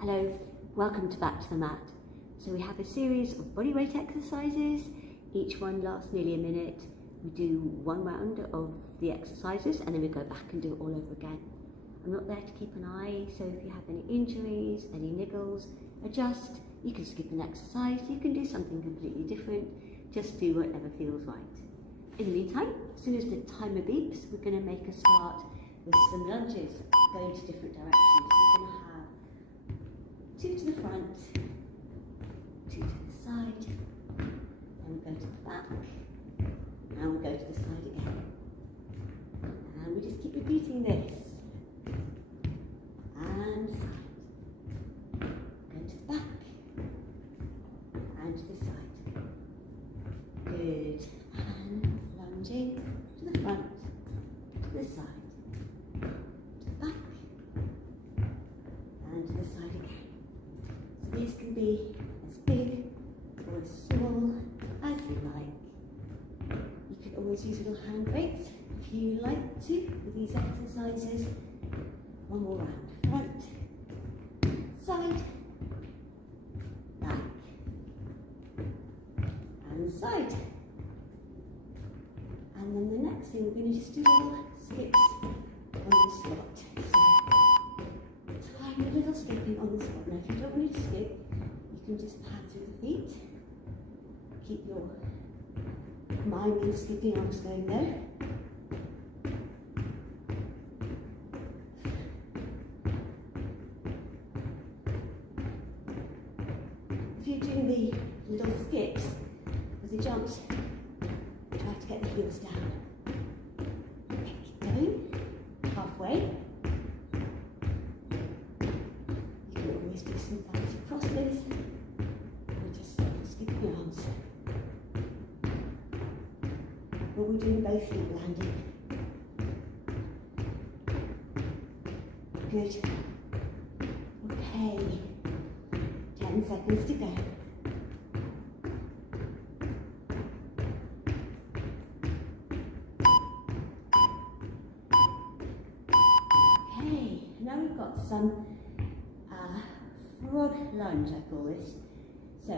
Hello, welcome to Back to the Mat. So we have a series of bodyweight exercises. Each one lasts nearly a minute. We do one round of the exercises and then we go back and do it all over again. I'm not there to keep an eye, so if you have any injuries, any niggles, adjust. You can skip an exercise, you can do something completely different. Just do whatever feels right. In the meantime, as soon as the timer beeps, we're going to make a start with some lunges going to different directions. We're going to have 2 to the front, 2 to the side, then we go to the back, and we go to the side again. And we just keep repeating this. And side. Go to the back, and to the side. Good. And lunging to the front, to the side, to the back, and to the side again. So these can be as big or as small as you like. You can always use little hand breaks if you like to with these exercises. One more round. Front, side, back, and side. And then the next thing, we're going to just do little skips on the spot. So, tiny little skipping on the spot. Now, if you don't need to skip, you can just pad through the feet. Keep your miming skipping arms going there. If you're doing the little skips with the jumps, try to get the heels down. Okay, keep going. Halfway. You can always do some fancy crosses or just skip your arms. But we're doing both feet landing. Good. Okay. 10 seconds to go. Okay, now we've got some frog lunge, I call this. So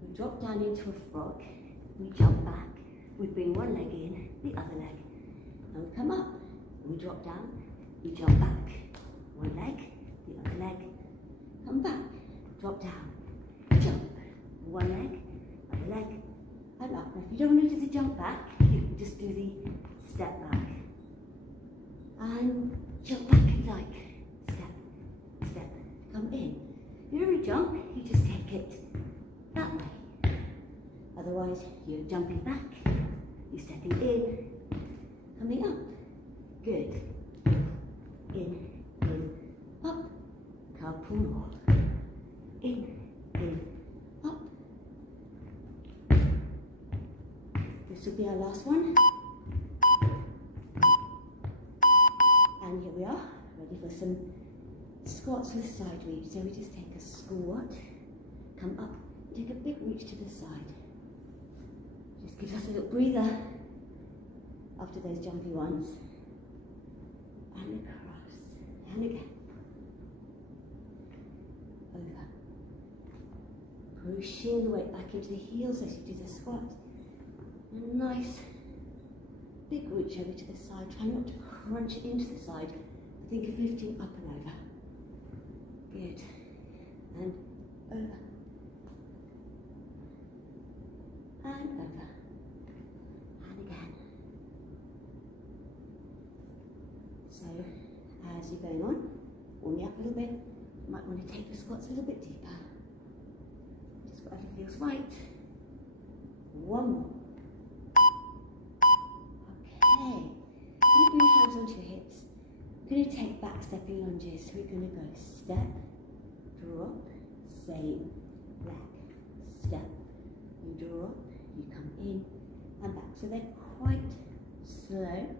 we drop down into a frog, we jump back, we bring one leg in, the other leg, and we come up, we drop down, we jump back, one leg, the other leg, come back, drop down, jump, one leg, other leg, and up. Now if you don't want to do the jump back, you can just do the step back. And jump back like step, step, come in. You never jump, you just take it that way. Otherwise, you're jumping back, you're stepping in, coming up. Good. In, up, couple more. In, up. This will be our last one. And here we are, ready for some squats with side reach. So we just take a squat, come up, take a big reach to the side. Just gives us a little breather after those jumpy ones. And across, and again. Over. Pushing the weight back into the heels as you do the squat. And nice big reach over to the side. Try not to crunch it into the side. Think of lifting up and over. Good. And over. And over. And again. So, as you're going on, warm you up a little bit. You might want to take the squats a little bit deeper. Just whatever feels right. One more. Okay. You bring your hands onto your hips. We're going to take back stepping lunges. So we're going to go step, drop, same, leg, step, you drop, you come in and back. So they're quite slow.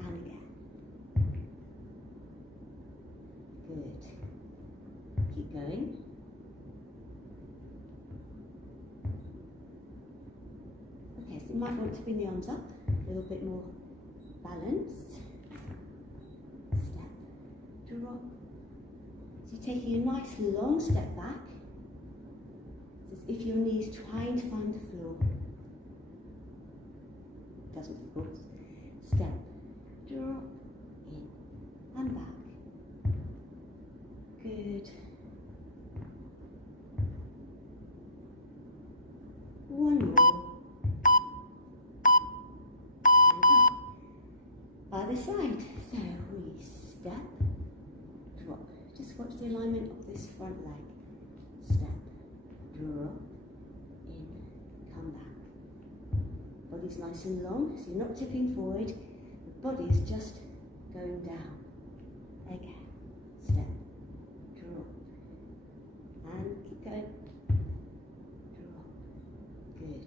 And again. Good. Keep going. Okay, so you might want to bring the arms up a little bit more balanced. Step, drop, So you're taking a nice long step back, as if your knee's trying to find the floor. Doesn't, of course. Step, drop, in, and back. Good. One more. And up. Other side. So we step, drop. Just watch the alignment of this front leg. Step, drop, in, come back. Body's nice and long, so you're not tipping forward. The body's just going down. Again. Step, drop, and keep going. Drop. Good.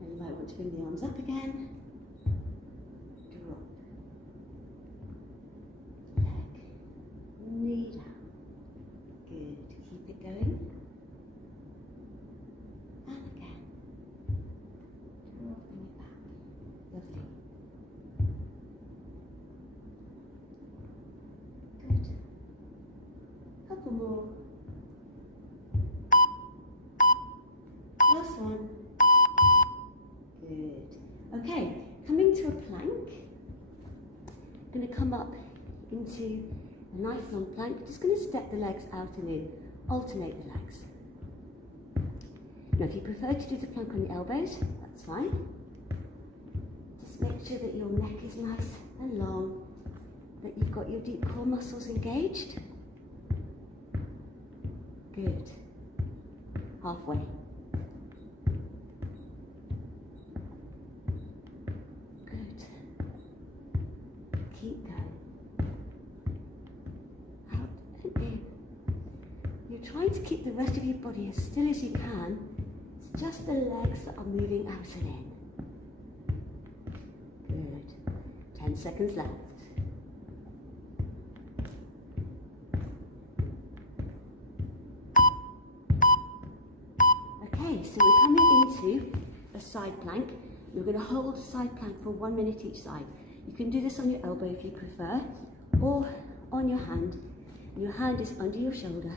And you might want to bring the arms up again. Drop. Leg. Knee down. Good. Keep it going. And again. Dropping it back. Lovely. Good. Couple more. Last one. Good. Okay, coming to a plank. I'm going to come up into a nice long plank. Just going to step the legs out and in. Alternate the legs. Now, if you prefer to do the plank on the elbows, that's fine. Just make sure that your neck is nice and long, that you've got your deep core muscles engaged. Good. Halfway. Good. Keep going. Out and in. You're trying to keep the rest of your body as still as you can. It's just the legs that are moving out and in. Good. 10 seconds left. Okay, so we're coming into a side plank. You're going to hold a side plank for 1 minute each side. You can do this on your elbow if you prefer, or on your hand. Your hand is under your shoulder.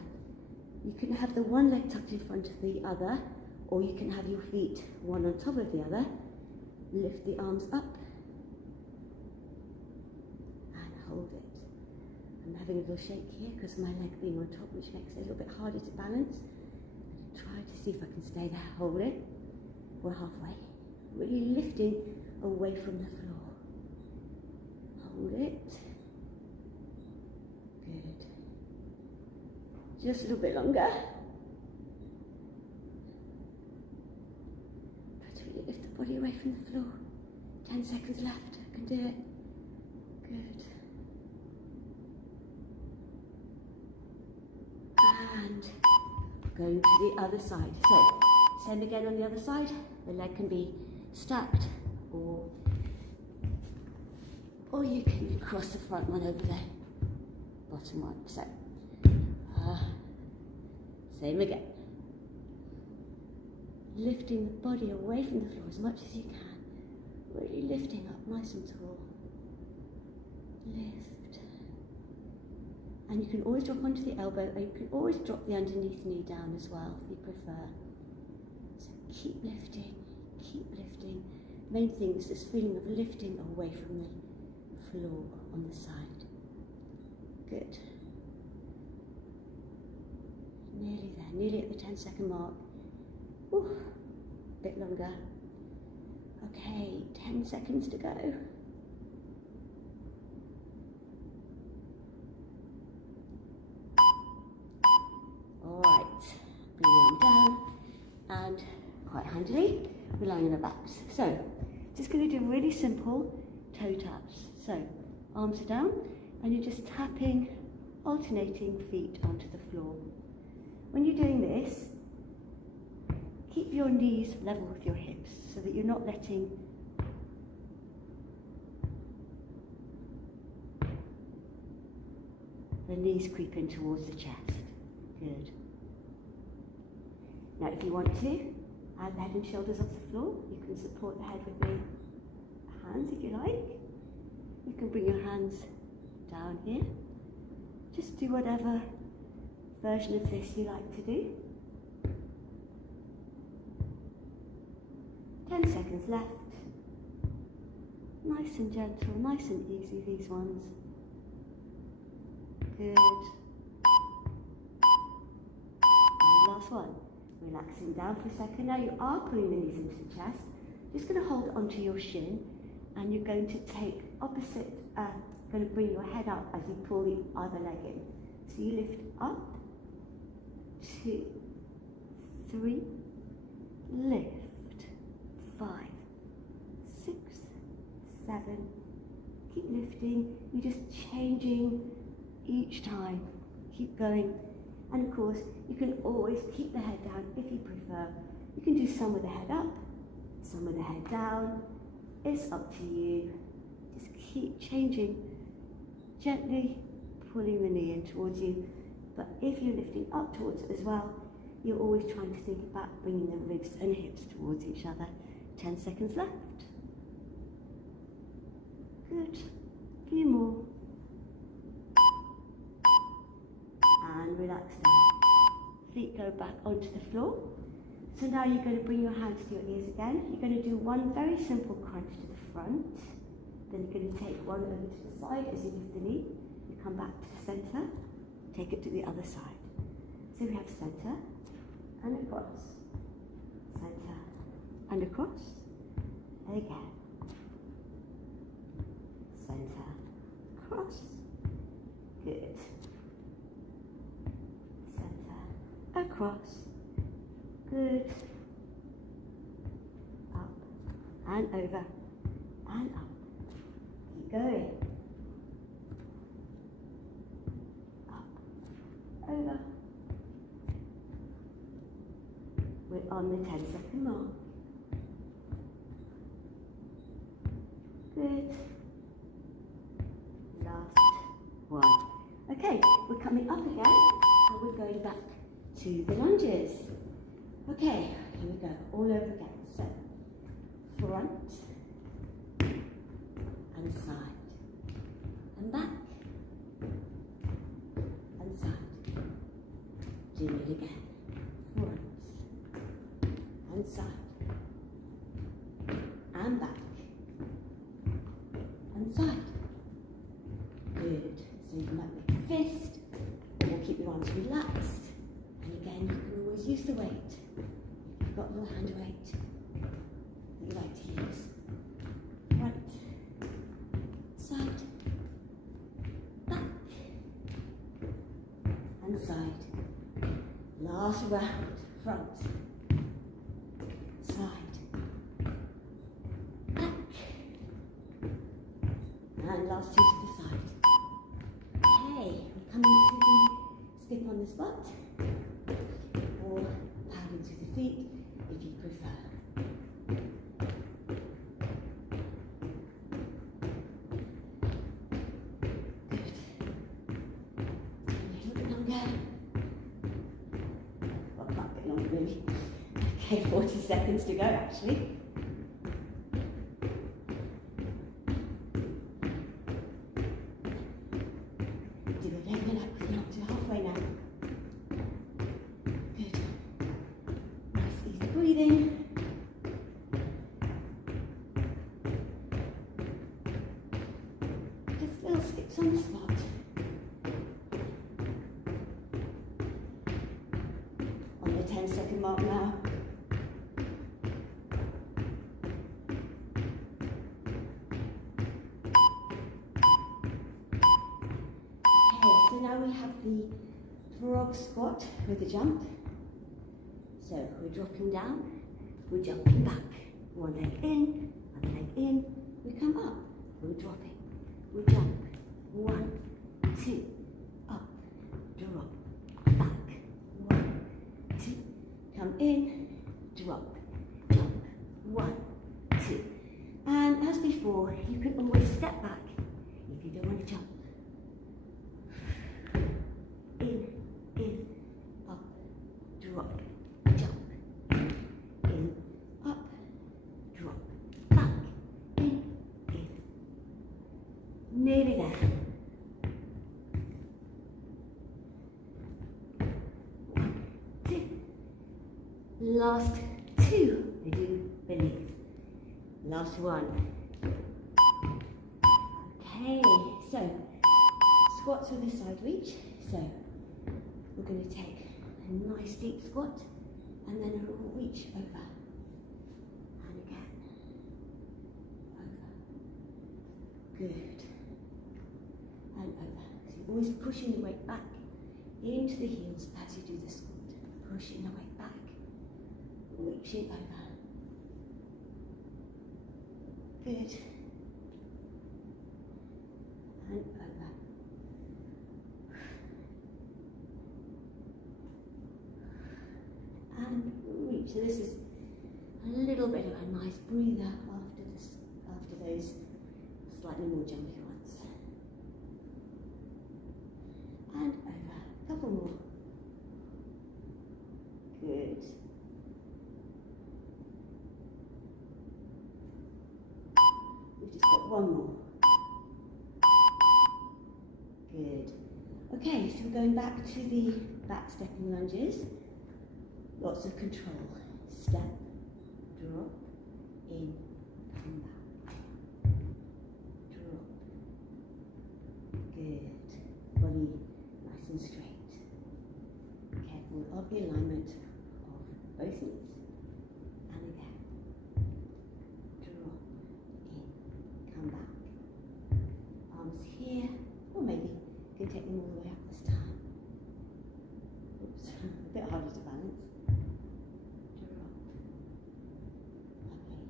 You can have the one leg tucked in front of the other, or you can have your feet one on top of the other. Lift the arms up and hold it. I'm having a little shake here because my leg being on top, which makes it a little bit harder to balance. Try to see if I can stay there. Hold it. We're halfway. Really lifting away from the floor. Hold it. Good. Just a little bit longer. Try to really lift the body away from the floor. 10 seconds left. I can do it. Good. And going to the other side. So, same again on the other side. The leg can be stacked, or you can cross the front one over the bottom one. So, same again. Lifting the body away from the floor as much as you can. Really lifting up nice and tall. Lift. And you can always drop onto the elbow, or you can always drop the underneath knee down as well, if you prefer. So keep lifting, keep lifting. Main thing is this feeling of lifting away from the floor on the side. Good. Nearly there, nearly at the 10-second mark. Ooh, a bit longer. Okay, 10 seconds to go. Alright, bring the arm down, and quite handily, we're lying on our backs. So, just going to do really simple toe taps. So, arms are down, and you're just tapping, alternating feet onto the floor. When you're doing this, keep your knees level with your hips so that you're not letting the knees creep in towards the chest. Good. Now if you want to, add the head and shoulders off the floor. You can support the head with the hands if you like. You can bring your hands down here Just do whatever version of this you like to do. 10 seconds left. Nice and gentle, nice and easy, these ones. Good. And last one. Relaxing down for a second. Now you are pulling the knees into the chest. Just going to hold onto your shin, and you're going to take opposite, going to bring your head up as you pull the other leg in. So you lift up, 2, 3, lift, 5, 6, 7, keep lifting. You're just changing each time. Keep going. And of course, you can always keep the head down if you prefer. You can do some with the head up, some with the head down. It's up to you. Just keep changing, gently pulling the knee in towards you. But if you're lifting up towards it as well, you're always trying to think about bringing the ribs and hips towards each other. 10 seconds left. Good. A few more. And relax down. Feet go back onto the floor. So now you're going to bring your hands to your ears again. You're going to do one very simple crunch to the front. Then you're going to take one over to the side as you lift the knee. You come back to the center. Take it to the other side. So we have center and across. Center and across. Again. Center, across. Good. Across, good, up and over and up, keep going, up, over, we're on the 10-second mark, good, last one, okay, we're coming up again and we're going back to the lunges. Okay, here we go, all over again. So, front and side, and back and side. Do it again. Front and side, and back and side. Good. So you might make a fist, or keep your arms relaxed. Again, you can always use the weight. You've got your hand weight that you like to use. Front, side, back, and side. Last round, front, side, back, and last two to the side. Okay, we're coming to the skip on the spot. Or padding to the feet if you prefer. Good. A little bit longer. Well, not a bit longer really. Okay, 40 seconds to go actually. Do it again, like we're not to halfway now. Breathing. Just little skips on the spot. On the 10-second mark now. Okay, so now we have the frog squat with a jump. So we're dropping down, we're jumping back. One leg in, other leg in, we come up, we're dropping, we jump. 1, 2, up, drop, back. 1, 2, come in, drop, jump. 1, 2. And as before, you can always step back if you don't want to jump. In, up, drop. Nearly there. Last two, we do beneath. Last one. Okay, so squats with a side reach. So we're going to take a nice deep squat and then a reach over. And again. Over. Good. And over. So you're always pushing the weight back into the heels as you do the squat. Pushing the weight back. Reaching over. Good. And over. And reach. So this is a little bit of a nice breather after those slightly more jumpy ones. And over. A couple more. Good. We've just got one more. Good. Okay, so we're going back to the back stepping lunges. Lots of control. Step, drop, in, come back. Drop. Good. Body nice and straight. Careful of the alignment of both knees. And again. Drop, in, come back. Arms here, or maybe you can take them all the way up this time. Oops, a bit harder to balance. Drop. Lovely.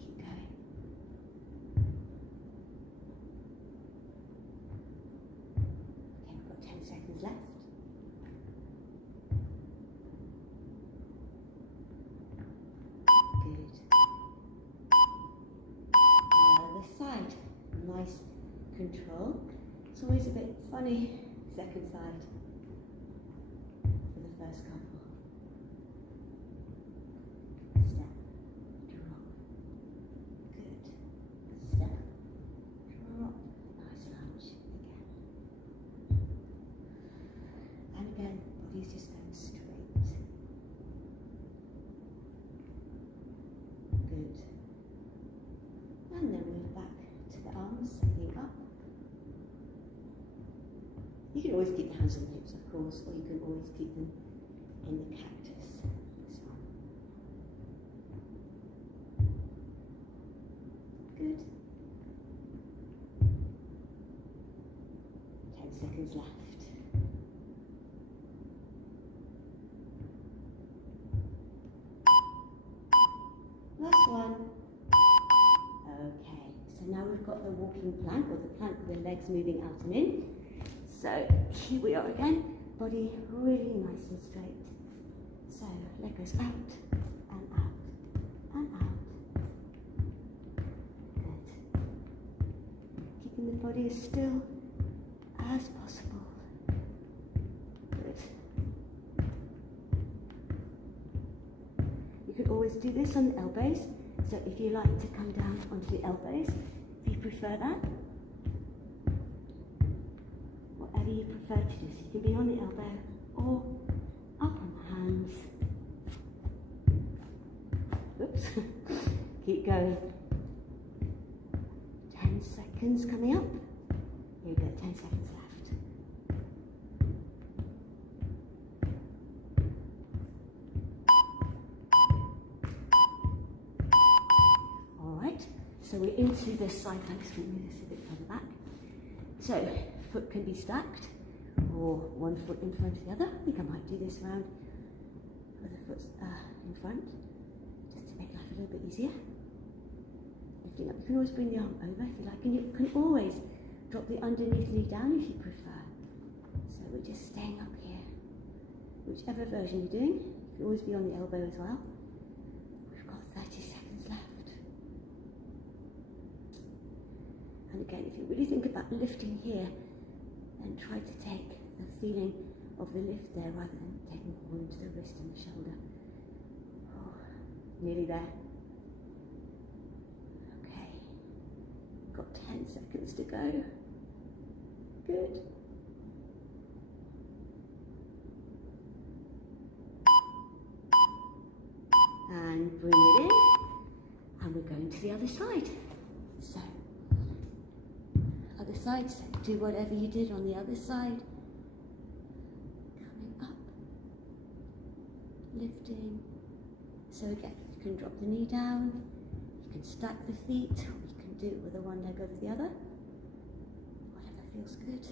Keep going. Okay, we've got 10 seconds left. Good. Other side. Nice control. It's always a bit funny, second side, for the first couple. Step, drop. Good. Step, drop. Nice lunge. Again. And again, body's just going straight. Good. And then move back to the arms, sitting up. You can always keep the hands on the hips, of course, or you can always keep them in the cactus. This one. Good. 10 seconds left. Last one. Okay, so now we've got the walking plank, or the plank with the legs moving out and in. So here we are again, body really nice and straight. So leg goes out and out and out. Good. Keeping the body as still as possible. Good. You could always do this on the elbows. So if you like to come down onto the elbows, if you prefer that. Whatever you prefer to do. So you can be on the elbow or up on the hands. Oops. Keep going. 10 seconds coming up. Here we go, 10 seconds left. Alright, so we're into the side planks. We'll move this a bit further back. So, foot can be stacked, or one foot in front of the other. I think I might do this round with the foot in front, just to make life a little bit easier. Lifting up, you can always bring the arm over if you like, and you can always drop the underneath knee down if you prefer. So we're just staying up here. Whichever version you're doing, you can always be on the elbow as well. We've got 30 seconds left. And again, if you really think about lifting here, and try to take the feeling of the lift there rather than taking all into the wrist and the shoulder. Oh, nearly there. Okay, got 10 seconds to go. Good. and bring it in, and we're going to the other side. So, other side, so do whatever you did on the other side. Coming up, lifting. So again, you can drop the knee down, you can stack the feet, or you can do it with the one leg over the other. Whatever feels good.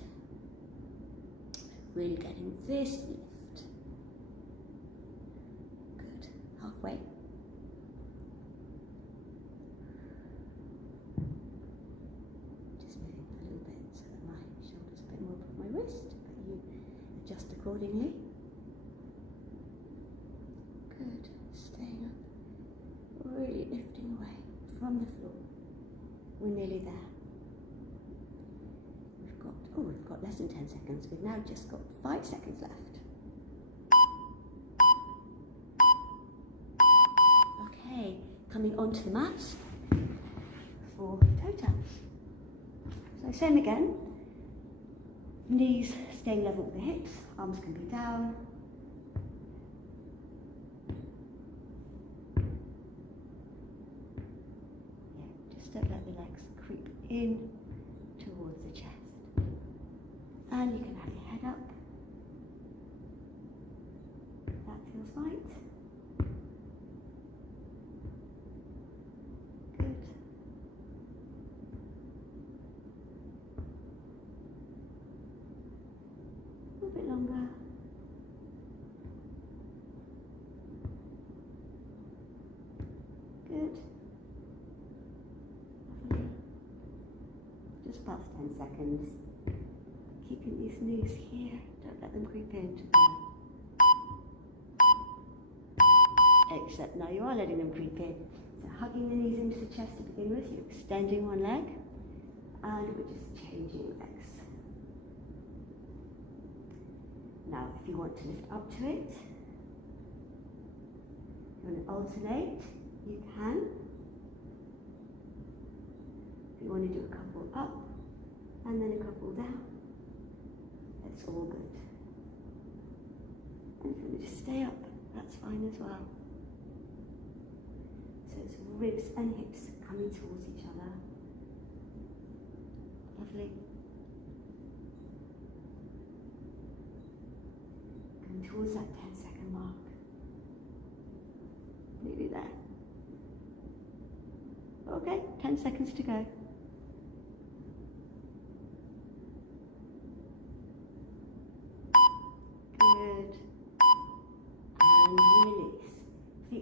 Really getting this lift. Good. Halfway. Just moving a little bit so that my shoulders a bit more above my wrist, but you adjust accordingly. Good. Staying up. Really lifting away from the floor. We're nearly there. We've got less than 10 seconds. We've now just got 5 seconds left. Okay, coming onto the mats for toe taps. So same again. Knees staying level with the hips, arms can be down. Yeah, just don't let the legs creep in towards the chest. And you can have your head up. That feels right. Good. A little bit longer. Good. Lovely. Just past 10 seconds. Keeping these knees here, don't let them creep into there. Except now you are letting them creep in. So hugging the knees into the chest to begin with, you're extending one leg, and we're just changing legs. Now if you want to lift up to it, you want to alternate, you can. If you want to do a couple up, and then a couple down. It's all good. And if you want to just stay up, that's fine as well. So it's ribs and hips coming towards each other. Lovely. Going towards that 10-second mark. Nearly there. Okay, 10 seconds to go.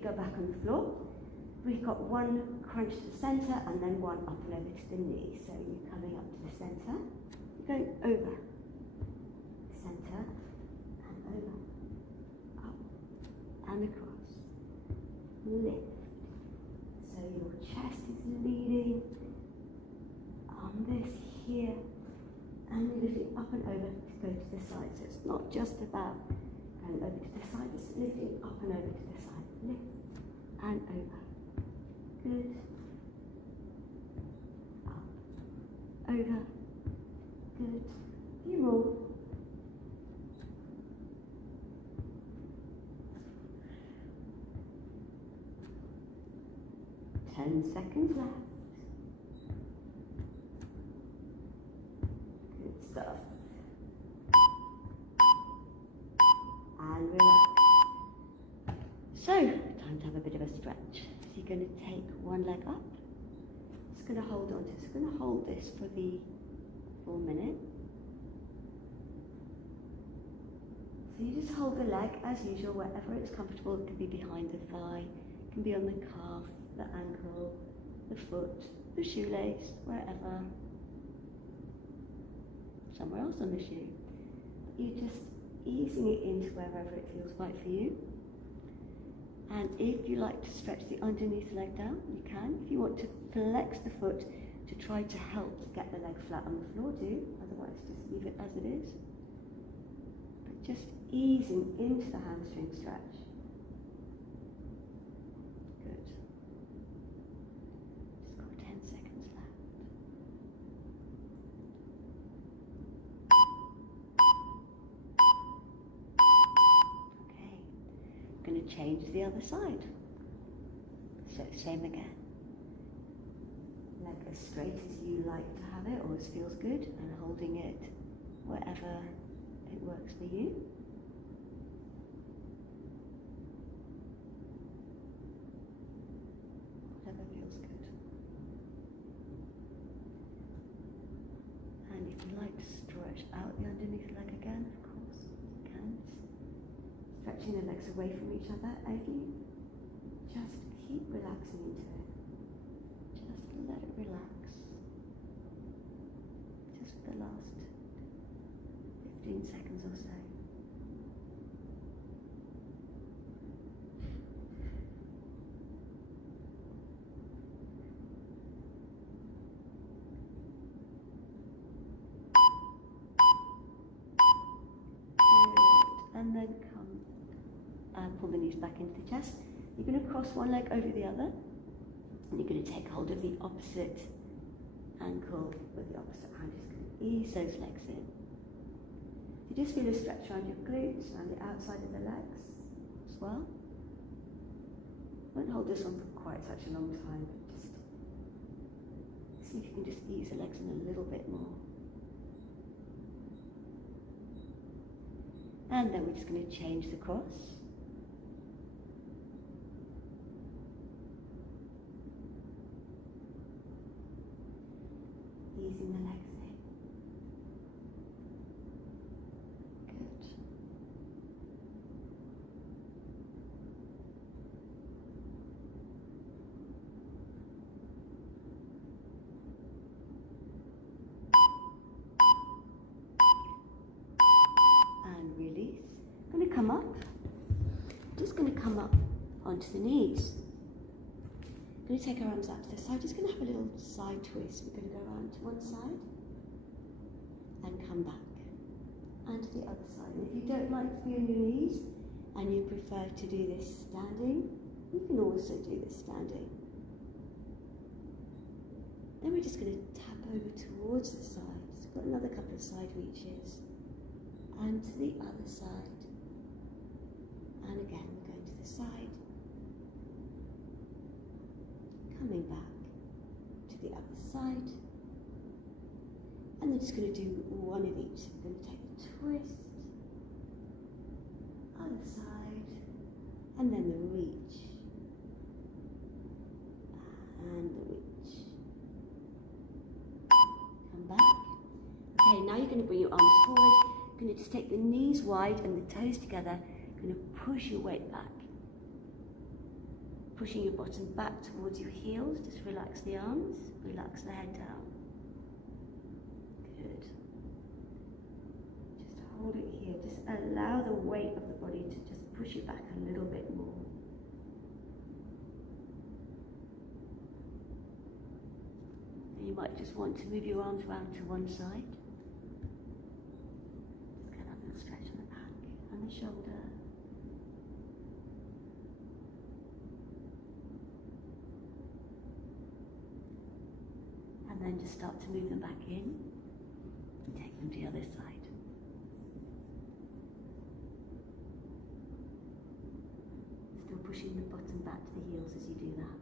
Go back on the floor. We've got one crunch to the centre and then one up and over to the knee. So you're coming up to the centre, you're going over, centre and over, up and across, lift. So your chest is leading on this here, and you're lifting up and over to go to the side. So it's not just about going over to the side, it's lifting up and over to the side. Lift and over. Good. Up. Over. Good. A few more. Ten seconds left. Good stuff. And relax. So, time to have a bit of a stretch. So you're going to take one leg up. Just going to hold on to it. So we're going to hold this for the full minute. So you just hold the leg as usual, wherever it's comfortable. It can be behind the thigh, it can be on the calf, the ankle, the foot, the shoelace, wherever. Somewhere else on the shoe. You're just easing it into wherever it feels right for you. And if you like to stretch the underneath leg down, you can. If you want to flex the foot to try to help get the leg flat on the floor, do. Otherwise, just leave it as it is. But just easing into the hamstring stretch. Good. Just got 10 seconds left. Okay. I'm going to change the other side. So same again. Leg as straight as you like to have it, or as feels good, and holding it wherever it works for you. Whatever feels good. And if you like to stretch out the underneath leg again, of course you can. Stretching the legs away from each other. If you just keep relaxing into it. Just let it relax. Just for the last 15 seconds or so. Good. And then come and pull the knees back into the chest. You're going to cross one leg over the other, and you're going to take hold of the opposite ankle with the opposite hand. Just going to ease those legs in. You just feel a stretch around your glutes, around the outside of the legs as well. Won't hold this one for quite such a long time, but just see if you can just ease the legs in a little bit more. And then we're just going to change the cross. Easing the legs in. Good. And release. I'm going to come up. Just going to come up onto the knees. We're going to take our arms out to the side. Just going to have a little side twist. We're going to go around to one side and come back, and to the other side. And if you don't like to be on your knees and you prefer to do this standing, you can also do this standing. Then we're just going to tap over towards the sides. Got another couple of side reaches, and to the other side. And again, we're going to the side. Coming back to the other side, and then just going to do one of each. We're going to take the twist, other side, and then the reach, and the reach. Come back. Okay, now you're going to bring your arms forward. You're going to just take the knees wide and the toes together. You're going to push your weight back. Pushing your bottom back towards your heels. Just relax the arms, relax the head down. Good. Just hold it here. Just allow the weight of the body to just push it back a little bit more. And you might just want to move your arms around to one side. Just get a little stretch on the back and the shoulder. And then just start to move them back in and take them to the other side. Still pushing the bottom back to the heels as you do that.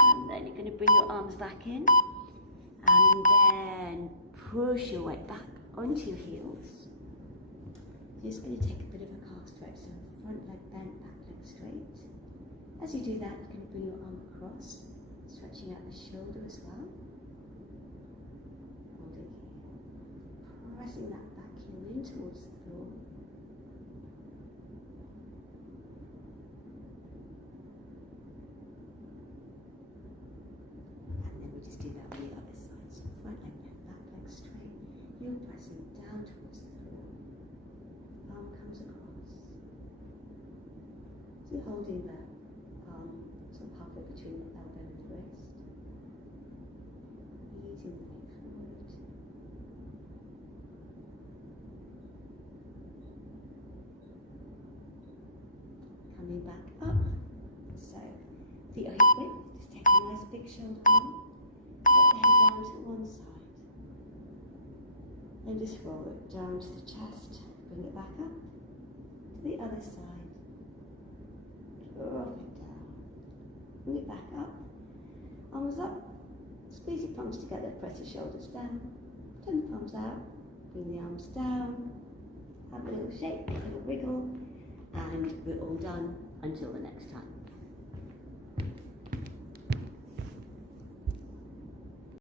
And then you're going to bring your arms back in and then push your weight back onto your heels. You're just going to take a bit of a calf stretch, so front leg bent, back leg straight. As you do that, you're going to bring your arm across, stretching out the shoulder as well. Hold it here. Pressing that back heel in towards the floor. And then we just do that on the other side. So front leg bent, back leg straight. Heel pressing down towards the floor. Arm comes across. So you're holding that sort of halfway between the elbow and the wrist. Easing the weight forward. Coming back up. So, feet are hip width. Just take a nice big shoulder on. Drop the head down to one side. Then just roll it down to the chest. Bring it back up. To the other side. back up, arms up, squeeze your palms together, press the shoulders down, turn the palms out, bring the arms down, have a little shake, a little wiggle, and we're all done until the next time.